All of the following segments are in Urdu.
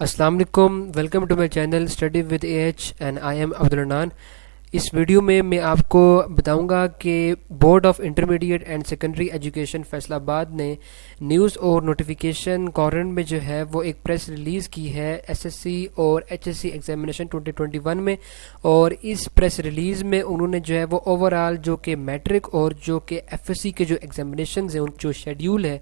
السلام علیکم، welcome to my channel study with A H and I'm Abdul Rahman. اس ویڈیو میں آپ کو بتاؤں گا کہ board of intermediate and secondary education Faisalabad نے نیوز اور نوٹیفیکیشن کارنر میں جو ہے وہ ایک پریس ریلیز کی ہے ایس ایس سی اور ایچ ایس سی ایگزامینیشن 2021 میں، اور اس پریس ریلیز میں انہوں نے جو ہے وہ اوور آل جو کہ میٹرک اور جو کہ ایف ایس سی کے جو ایگزامینیشنز ہیں ان جو شیڈیول ہے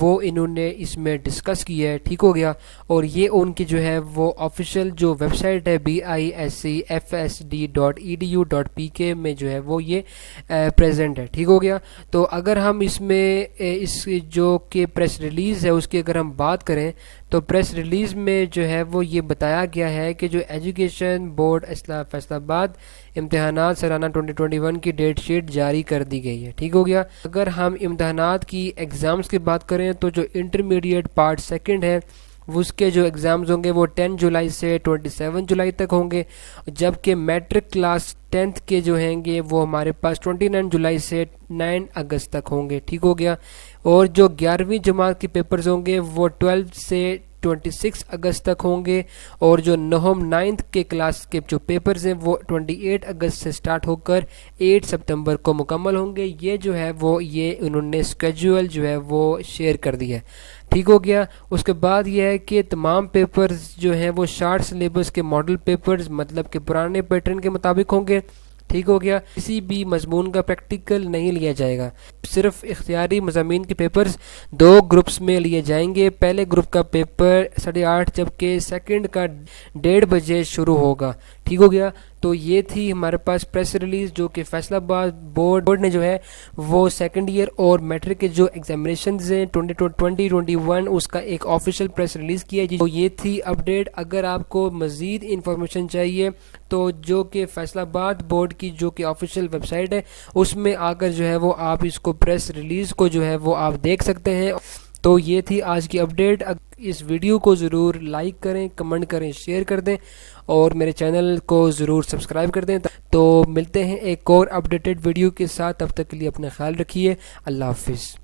وہ انہوں نے اس میں ڈسکس کیا ہے، ٹھیک ہو گیا۔ اور یہ ان کی جو ہے وہ آفیشیل جو ویب سائٹ ہے BISCFSD.edu.pk میں جو ہے وہ یہ پریزنٹ ہے، ٹھیک ہو گیا۔ تو اگر ہم اس میں اس جو کہ پریس ریلیز ہے اس کی اگر ہم بات کریں تو پریس ریلیز میں جو ہے وہ یہ بتایا گیا ہے کہ جو ایجوکیشن بورڈ فیصل آباد امتحانات سالانہ 2021 کی ڈیٹ شیٹ جاری کر دی گئی ہے، ٹھیک ہو گیا۔ اگر ہم امتحانات کی ایگزامز کی بات کریں تو جو انٹرمیڈیٹ پارٹ سیکنڈ ہے اس کے جو ایگزامز ہوں گے وہ 10 جولائی سے 27 جولائی تک ہوں گے، جبکہ میٹرک کلاس 10th کے جو ہیں گے وہ ہمارے پاس 29 جولائی سے 9 اگست تک ہوں گے، ٹھیک ہو گیا۔ اور جو 11ویں جماعت کے پیپرز ہوں گے وہ 12 سے 26 اگست تک ہوں گے، اور جو 9th کے کلاس کے جو پیپرز ہیں وہ 28 اگست سے سٹارٹ ہو کر 8 ستمبر کو مکمل ہوں گے۔ یہ جو ہے وہ یہ انہوں نے اسکیجول جو ہے وہ شیئر کر دیا ہے، ٹھیک ہو گیا۔ اس کے بعد یہ ہے کہ تمام پیپرز جو ہیں وہ شارٹ سلیبس کے ماڈل پیپرز مطلب کہ پرانے پیٹرن کے مطابق ہوں گے، ٹھیک ہو گیا۔ کسی بھی مضمون کا پریکٹیکل نہیں لیا جائے گا، صرف اختیاری مضامین کے پیپرز 2 گروپس میں لیے جائیں گے۔ پہلے گروپ کا پیپر 8:30 جبکہ سیکنڈ کا 1:30 بجے شروع ہوگا، ٹھیک ہو گیا۔ تو یہ تھی ہمارے پاس پریس ریلیز جو کہ فیصل آباد بورڈ نے جو ہے وہ سیکنڈ ایئر اور میٹرک کے جو ایگزامینیشنز ہیں 2021 اس کا ایک آفیشیل پریس ریلیز کیا ہے۔ تو یہ تھی اپڈیٹ۔ اگر آپ کو مزید انفارمیشن چاہیے تو جو کہ فیصل آباد بورڈ کی جو کہ آفیشیل ویب سائٹ ہے اس میں آ کر جو ہے وہ آپ اس کو پریس ریلیز کو جو ہے وہ آپ دیکھ سکتے ہیں۔ تو یہ تھی آج کی اپڈیٹ۔ اس ویڈیو کو ضرور لائک کریں، کمنٹ کریں، شیئر کر دیں اور میرے چینل کو ضرور سبسکرائب کر دیں۔ تو ملتے ہیں ایک اور اپڈیٹڈ ویڈیو کے ساتھ، تب تک کے لیے اپنا خیال رکھیے، اللہ حافظ۔